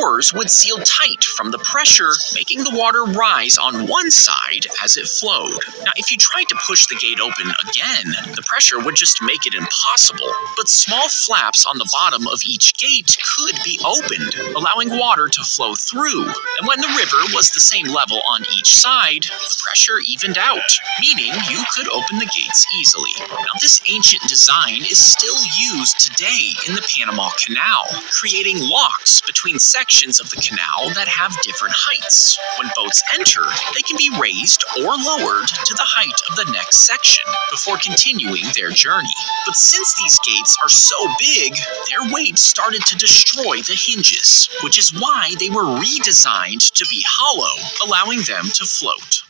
Doors would seal tight from the pressure, making the water rise on one side as it flowed. Now, if you tried to push the gate open again, the pressure would just make it impossible. But small flaps on the bottom of each gate could be opened, allowing water to flow through. And when the river was the same level on each side, the pressure evened out, meaning you could open the gates easily. Now, this ancient design is still used today in the Panama Canal, creating locks between sections of the canal that have different heights. When boats enter, they can be raised or lowered to the height of the next section before continuing their journey. But since these gates are so big, their weight started to destroy the hinges, which is why they were redesigned to be hollow, allowing them to float.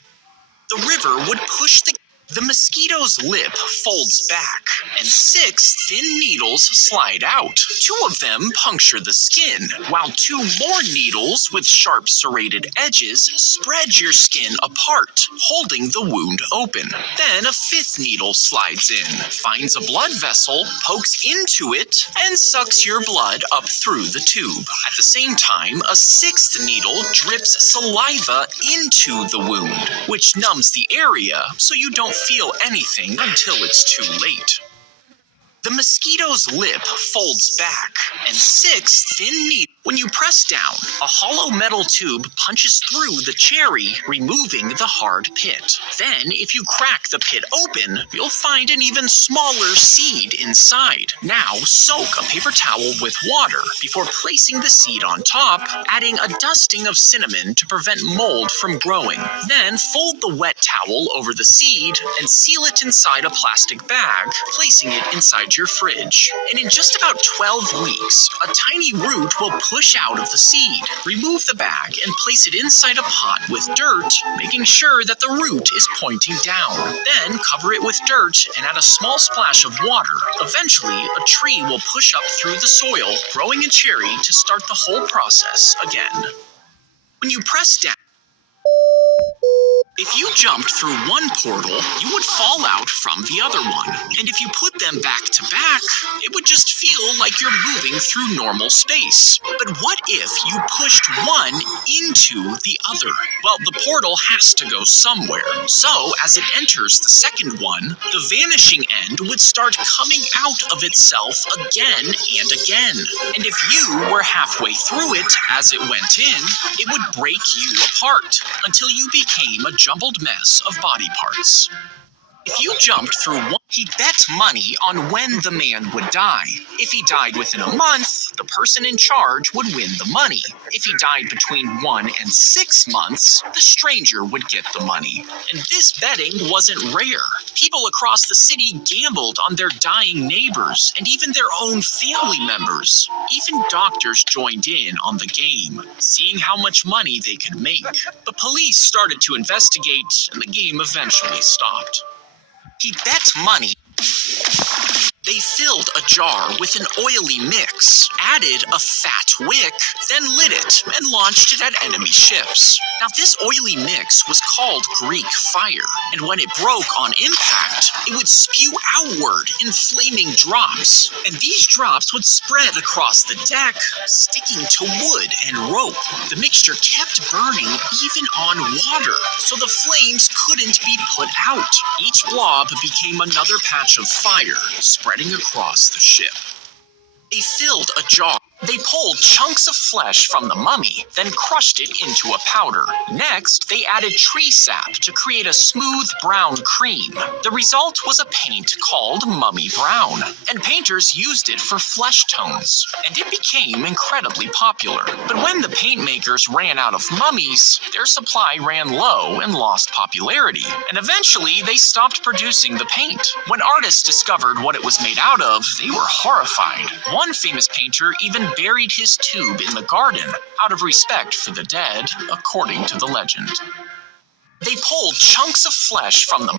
The river would push the mosquito's lip folds back, and 6 thin needles slide out. 2 of them puncture the skin, while 2 more needles with sharp serrated edges spread your skin apart, holding the wound open. Then a 5th needle slides in, finds a blood vessel, pokes into it, and sucks your blood up through the tube. At the same time, a 6th needle drips saliva into the wound, which numbs the area so you don't feel anything until it's too late. The mosquito's lip folds back, and 6 thin needles. When you press down, a hollow metal tube punches through the cherry, removing the hard pit. Then, if you crack the pit open, you'll find an even smaller seed inside. Now, soak a paper towel with water before placing the seed on top, adding a dusting of cinnamon to prevent mold from growing. Then, fold the wet towel over the seed and seal it inside a plastic bag, placing it inside your fridge. And in just about 12 weeks, a tiny root will push out of the seed. Remove the bag and place it inside a pot with dirt, making sure that the root is pointing down. Then cover it with dirt and add a small splash of water. Eventually, a tree will push up through the soil, growing a cherry to start the whole process again. When you press down, if you jumped through one portal, you would fall out from the other one. And if you put them back to back, it would just feel like you're moving through normal space. But what if you pushed one into the other? Well, the portal has to go somewhere. So, as it enters the second one, the vanishing end would start coming out of itself again and again. And if you were halfway through it as it went in, it would break you apart until you became a jumbled mess of body parts. If you jumped through one, he bet money on when the man would die. If he died within a month, the person in charge would win the money. If he died between 1 and 6 months, the stranger would get the money. And this betting wasn't rare. People across the city gambled on their dying neighbors and even their own family members. Even doctors joined in on the game, seeing how much money they could make. The police started to investigate, and the game eventually stopped. He bet money. They filled a jar with an oily mix, added a fat wick, then lit it and launched it at enemy ships. Now, this oily mix was called Greek fire, and when it broke on impact, it would spew outward in flaming drops. And these drops would spread across the deck, sticking to wood and rope. The mixture kept burning even on water, so the flames couldn't be put out. Each blob became another patch of fire, spreading across the ship. They filled a jar. They pulled chunks of flesh from the mummy, then crushed it into a powder. Next, they added tree sap to create a smooth brown cream. The result was a paint called Mummy Brown, and painters used it for flesh tones, and it became incredibly popular. But when the paint makers ran out of mummies, their supply ran low and lost popularity, and eventually they stopped producing the paint. When artists discovered what it was made out of, they were horrified. One famous painter even buried his tube in the garden, out of respect for the dead, according to the legend. They pulled chunks of flesh from the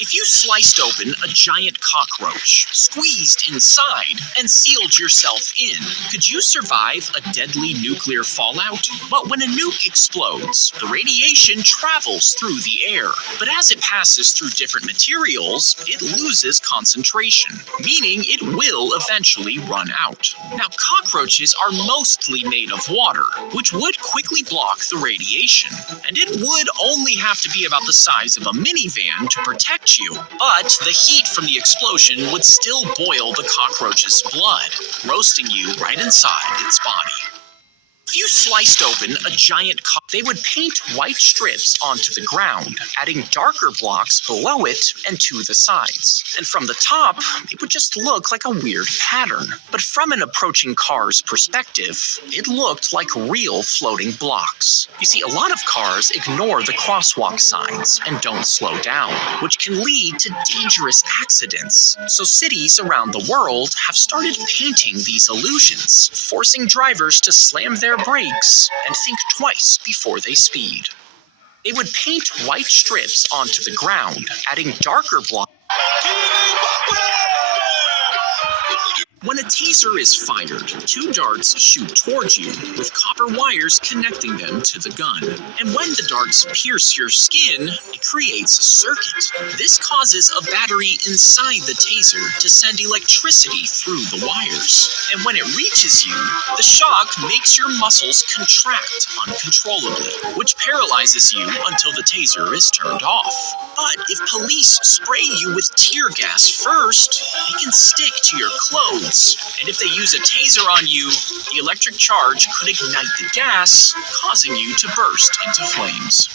If you sliced open a giant cockroach, squeezed inside, and sealed yourself in, could you survive a deadly nuclear fallout? But when a nuke explodes, the radiation travels through the air. But as it passes through different materials, it loses concentration, meaning it will eventually run out. Now, cockroaches are mostly made of water, which would quickly block the radiation, and it would only have to be about the size of a minivan to protect you, but the heat from the explosion would still boil the cockroach's blood, roasting you right inside its body. If you sliced open a giant they would paint white strips onto the ground, adding darker blocks below it and to the sides. And from the top, it would just look like a weird pattern. But from an approaching car's perspective, it looked like real floating blocks. You see, a lot of cars ignore the crosswalk signs and don't slow down, which can lead to dangerous accidents. So cities around the world have started painting these illusions, forcing drivers to slam their brakes and think twice before they speed. They would paint white strips onto the ground, adding darker blocks. When a taser is fired, two darts shoot towards you with copper wires connecting them to the gun. And when the darts pierce your skin, it creates a circuit. This causes a battery inside the taser to send electricity through the wires. And when it reaches you, the shock makes your muscles contract uncontrollably, which paralyzes you until the taser is turned off. But if police spray you with tear gas first, they can stick to your clothes. And if they use a taser on you, the electric charge could ignite the gas, causing you to burst into flames.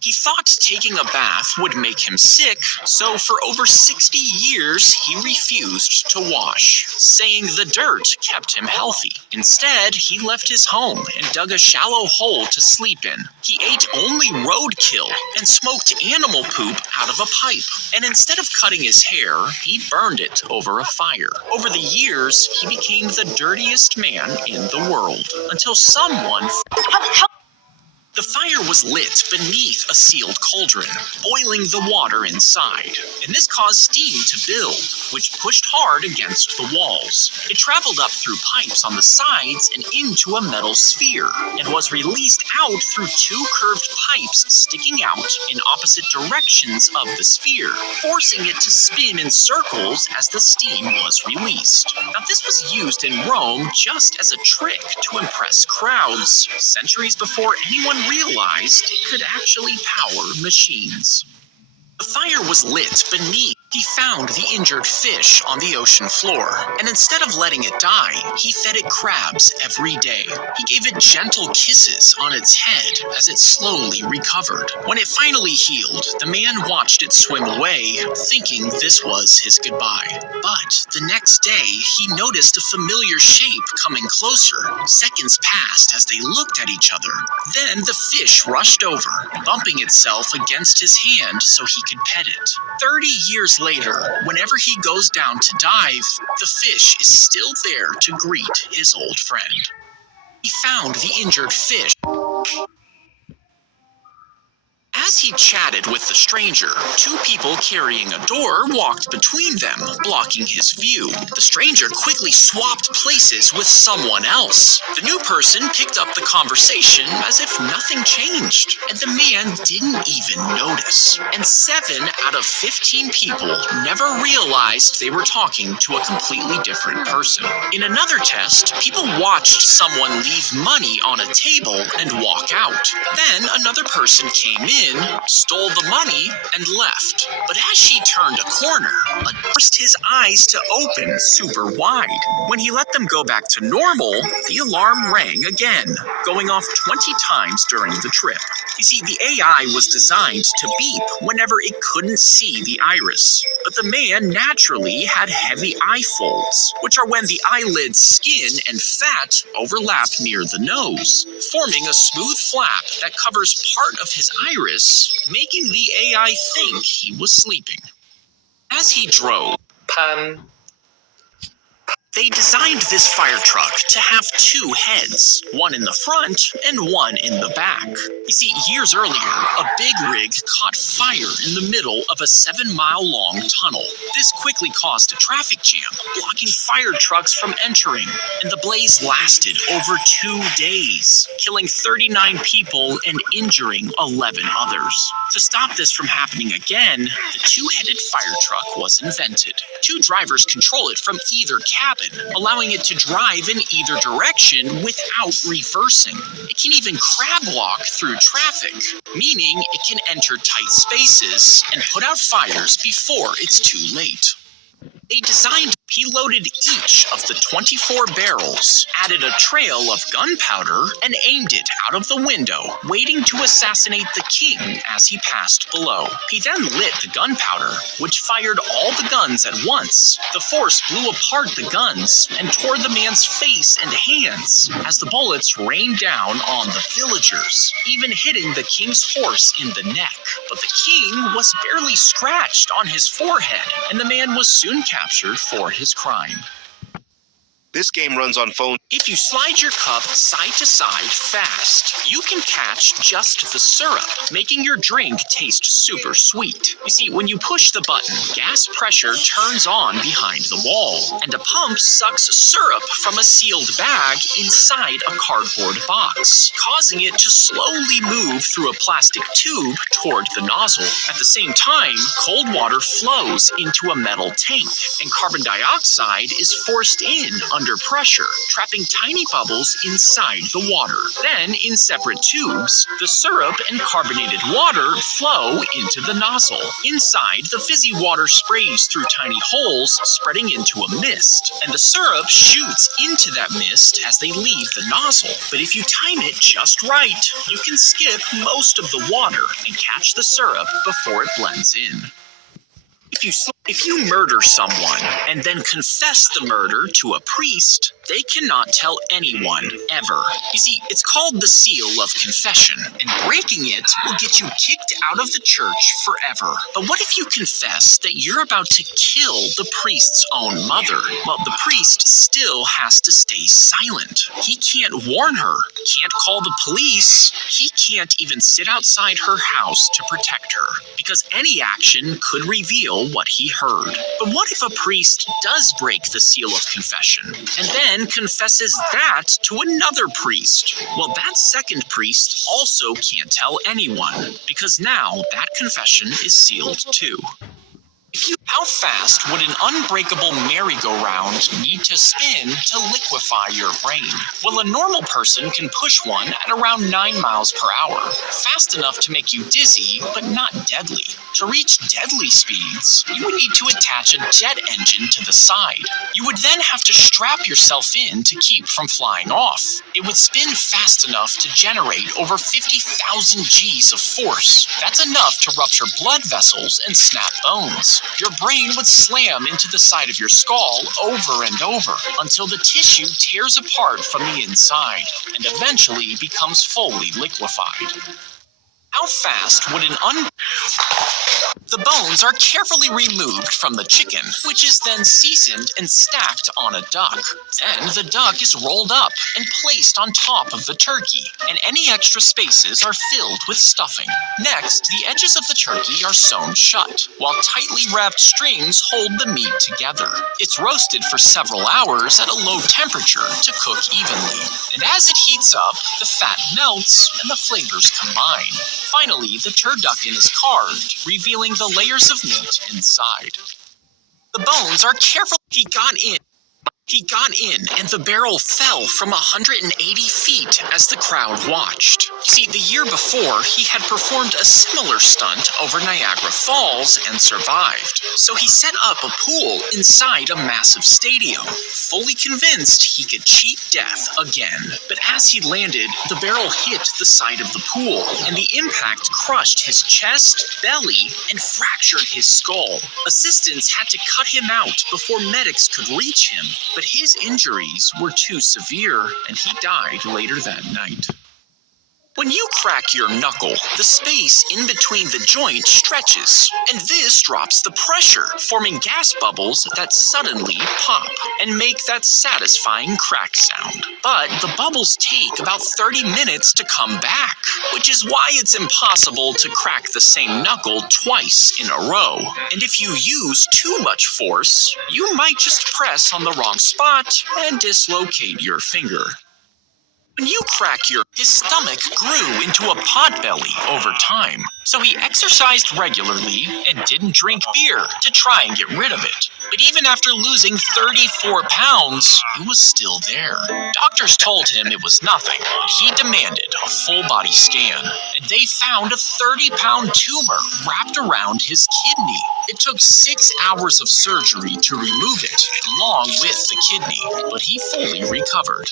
He thought taking a bath would make him sick, so for over 60 years he refused to wash, saying the dirt kept him healthy. Instead, he left his home and dug a shallow hole to sleep in. He ate only roadkill and smoked animal poop out of a pipe. And instead of cutting his hair, he burned it over a fire. Over the years, he became the dirtiest man in the world, until someone... The fire was lit beneath a sealed cauldron, boiling the water inside, and this caused steam to build, which pushed hard against the walls. It traveled up through pipes on the sides and into a metal sphere, and was released out through two curved pipes sticking out in opposite directions of the sphere, forcing it to spin in circles as the steam was released. Now, this was used in Rome just as a trick to impress crowds, centuries before anyone realized it could actually power machines. The fire was lit beneath. He found the injured fish on the ocean floor, and instead of letting it die, he fed it crabs every day. He gave it gentle kisses on its head as it slowly recovered. When it finally healed, the man watched it swim away, thinking this was his goodbye. But the next day, he noticed a familiar shape coming closer. Seconds passed as they looked at each other. Then the fish rushed over, bumping itself against his hand so he could pet it. 30 years later, whenever he goes down to dive, the fish is still there to greet his old friend. He found the injured fish. As he chatted with the stranger, two people carrying a door walked between them, blocking his view. The stranger quickly swapped places with someone else. The new person picked up the conversation as if nothing changed, and the man didn't even notice. And 7 out of 15 people never realized they were talking to a completely different person. In another test, people watched someone leave money on a table and walk out. Then another person came in, stole the money, and left. But as she turned a corner, forced his eyes to open super wide. When he let them go back to normal, the alarm rang again, going off 20 times during the trip. You see, the AI was designed to beep whenever it couldn't see the iris. But the man naturally had heavy eye folds, which are when the eyelid's skin and fat overlap near the nose, forming a smooth flap that covers part of his iris, making the AI think he was sleeping. As he drove, They designed this fire truck to have two heads, one in the front and one in the back. You see, years earlier, a big rig caught fire in the middle of a 7-mile-long tunnel. This quickly caused a traffic jam, blocking fire trucks from entering, and the blaze lasted over 2 days, killing 39 people and injuring 11 others. To stop this from happening again, the two-headed fire truck was invented. Two drivers control it from either cabin, allowing it to drive in either direction without reversing. It can even crab walk through traffic, meaning it can enter tight spaces and put out fires before it's too late. He loaded each of the 24 barrels, added a trail of gunpowder, and aimed it out of the window, waiting to assassinate the king as he passed below. He then lit the gunpowder, which fired all the guns at once. The force blew apart the guns and tore the man's face and hands as the bullets rained down on the villagers, even hitting the king's horse in the neck. But the king was barely scratched on his forehead, and the man was soon captured for his crime. This game runs on phone. If you slide your cup side to side fast, you can catch just the syrup, making your drink taste super sweet. You see, when you push the button, gas pressure turns on behind the wall, and a pump sucks syrup from a sealed bag inside a cardboard box, causing it to slowly move through a plastic tube toward the nozzle. At the same time, cold water flows into a metal tank, and carbon dioxide is forced in under pressure, trapping tiny bubbles inside the water. Then, in separate tubes, the syrup and carbonated water flow into the nozzle. Inside, the fizzy water sprays through tiny holes, spreading into a mist, and the syrup shoots into that mist as they leave the nozzle. But if you time it just right, you can skip most of the water and catch the syrup before it blends in. If you murder someone and then confess the murder to a priest, they cannot tell anyone, ever. You see, it's called the seal of confession, and breaking it will get you kicked out of the church forever. But what if you confess that you're about to kill the priest's own mother? Well, the priest still has to stay silent. He can't warn her, can't call the police, he can't even sit outside her house to protect her, because any action could reveal what he heard. But what if a priest does break the seal of confession and then confesses that to another priest? Well, that second priest also can't tell anyone, because now that confession is sealed too. How fast would an unbreakable merry-go-round need to spin to liquefy your brain? Well, a normal person can push one at around 9 miles per hour, fast enough to make you dizzy, but not deadly. To reach deadly speeds, you would need to attach a jet engine to the side. You would then have to strap yourself in to keep from flying off. It would spin fast enough to generate over 50,000 Gs of force. That's enough to rupture blood vessels and snap bones. Your brain would slam into the side of your skull over and over until the tissue tears apart from the inside and eventually becomes fully liquefied. How fast would The bones are carefully removed from the chicken, which is then seasoned and stacked on a duck. Then the duck is rolled up and placed on top of the turkey, and any extra spaces are filled with stuffing. Next, the edges of the turkey are sewn shut, while tightly wrapped strings hold the meat together. It's roasted for several hours at a low temperature to cook evenly, and as it heats up, the fat melts and the flavors combine. Finally, the turducken is carved, revealing the layers of meat inside. The bones are carefully. He got in, and the barrel fell from 180 feet as the crowd watched. You see, the year before, he had performed a similar stunt over Niagara Falls and survived. So he set up a pool inside a massive stadium, fully convinced he could cheat death again. But as he landed, the barrel hit the side of the pool, and the impact crushed his chest, belly, and fractured his skull. Assistants had to cut him out before medics could reach him. But his injuries were too severe, and he died later that night. When you crack your knuckle, the space in between the joint stretches, and this drops the pressure, forming gas bubbles that suddenly pop and make that satisfying crack sound. But the bubbles take about 30 minutes to come back, which is why it's impossible to crack the same knuckle twice in a row. And if you use too much force, you might just press on the wrong spot and dislocate your finger. When you crack his stomach grew into a potbelly over time, so he exercised regularly and didn't drink beer to try and get rid of it. But even after losing 34 pounds, it was still there. Doctors told him it was nothing, but he demanded a full-body scan, and they found a 30-pound tumor wrapped around his kidney. It took 6 hours of surgery to remove it, along with the kidney, but he fully recovered.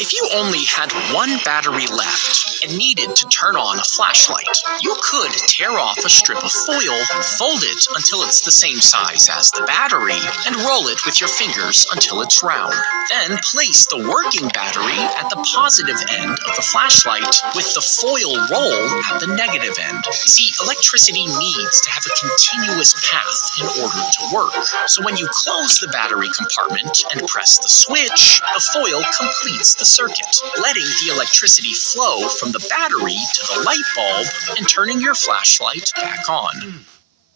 If you only had one battery left and needed to turn on a flashlight, you could tear off a strip of foil, fold it until it's the same size as the battery, and roll it with your fingers until it's round. Then place the working battery at the positive end of the flashlight with the foil roll at the negative end. See, electricity needs to have a continuous path in order to work. So when you close the battery compartment and press the switch, the foil completes the circuit, letting the electricity flow from the battery to the light bulb and turning your flashlight back on.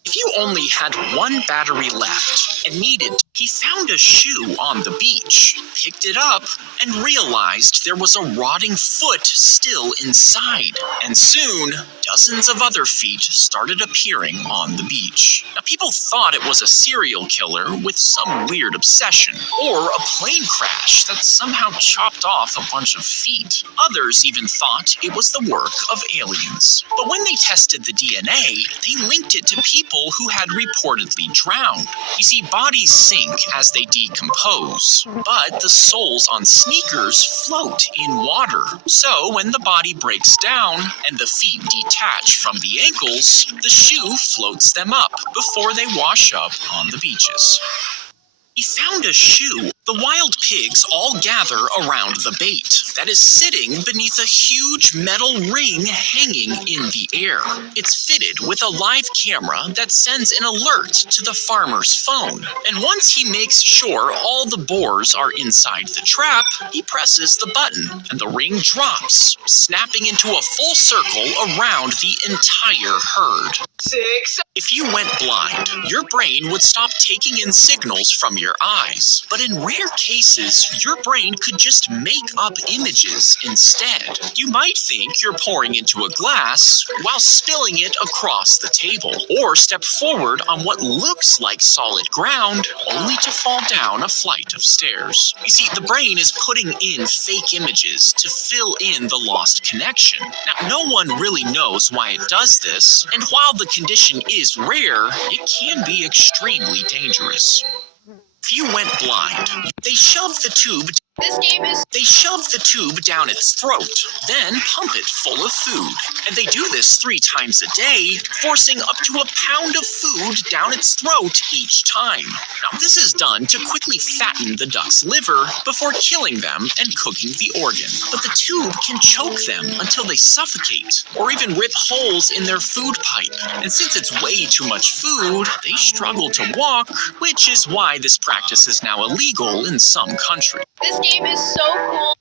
If you only had one battery left and he found a shoe on the beach, picked it up, and realized there was a rotting foot still inside. And soon, dozens of other feet started appearing on the beach. Now, people thought it was a serial killer with some weird obsession, or a plane crash that somehow chopped off a bunch of feet. Others even thought it was the work of aliens. But when they tested the DNA, they linked it to people who had reportedly drowned. You see, bodies sink as they decompose, but the soles on sneakers float in water. So when the body breaks down and the feet detach from the ankles, the shoe floats them up before they wash up on the beaches. He found a shoe. The wild pigs all gather around the bait that is sitting beneath a huge metal ring hanging in the air. It's fitted with a live camera that sends an alert to the farmer's phone. And once he makes sure all the boars are inside the trap, he presses the button and the ring drops, snapping into a full circle around the entire herd. 6. If you went blind, your brain would stop taking in signals from your eyes. But in rare cases, your brain could just make up images instead. You might think you're pouring into a glass while spilling it across the table, or step forward on what looks like solid ground only to fall down a flight of stairs. You see, the brain is putting in fake images to fill in the lost connection. Now, no one really knows why it does this, and while the condition is rare, it can be extremely dangerous. If you went blind, they shoved the tube down its throat, then pump it full of food. And they do this 3 times a day, forcing up to a pound of food down its throat each time. Now, this is done to quickly fatten the duck's liver before killing them and cooking the organ. But the tube can choke them until they suffocate, or even rip holes in their food pipe. And since it's way too much food, they struggle to walk, which is why this practice is now illegal in some countries. This game is so cool.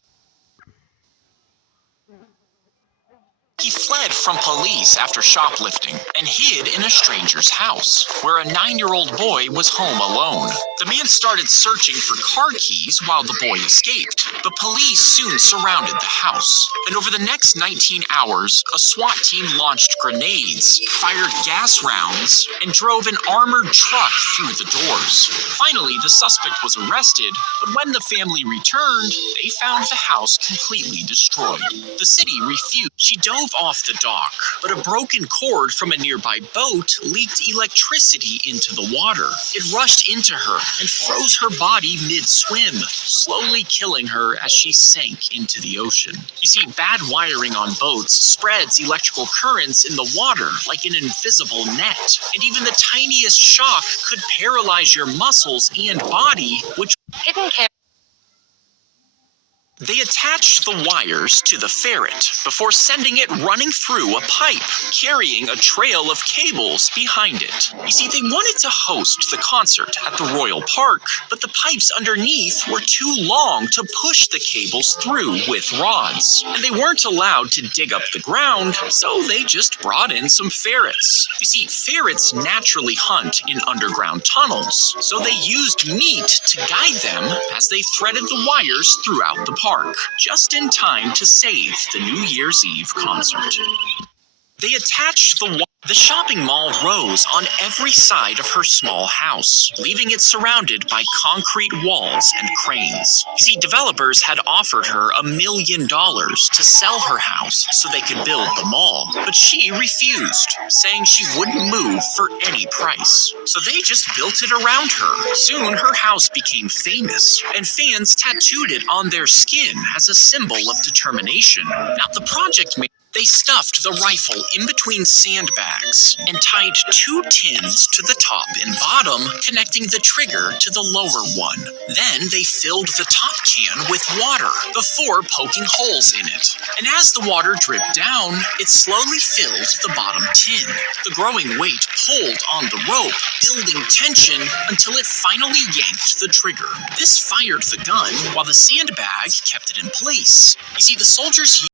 He fled from police after shoplifting and hid in a stranger's house, where a 9-year-old boy was home alone. The man started searching for car keys while the boy escaped, but police soon surrounded the house. And over the next 19 hours, a SWAT team launched grenades, fired gas rounds, and drove an armored truck through the doors. Finally, the suspect was arrested, but when the family returned, they found the house completely destroyed. The city refused. She dove off the dock, but a broken cord from a nearby boat leaked electricity into the water. It rushed into her and froze her body mid-swim, slowly killing her as she sank into the ocean. You see, bad wiring on boats spreads electrical currents in the water like an invisible net, and even the tiniest shock could paralyze your muscles and body, which Hidden camera. They attached the wires to the ferret before sending it running through a pipe, carrying a trail of cables behind it. You see, they wanted to host the concert at the Royal Park, but the pipes underneath were too long to push the cables through with rods. And they weren't allowed to dig up the ground, so they just brought in some ferrets. You see, ferrets naturally hunt in underground tunnels, so they used meat to guide them as they threaded the wires throughout the park, just in time to save the New Year's Eve concert. They attached the shopping mall rose on every side of her small house, leaving it surrounded by concrete walls and cranes. You see, developers had offered her $1 million to sell her house so they could build the mall, but she refused, saying she wouldn't move for any price. So they just built it around her. Soon her house became famous, and fans tattooed it on their skin as a symbol of determination. Now, the project made they stuffed the rifle in between sandbags and tied 2 tins to the top and bottom, connecting the trigger to the lower one. Then they filled the top can with water before poking holes in it. And as the water dripped down, it slowly filled the bottom tin. The growing weight pulled on the rope, building tension until it finally yanked the trigger. This fired the gun while the sandbag kept it in place. You see, the soldiers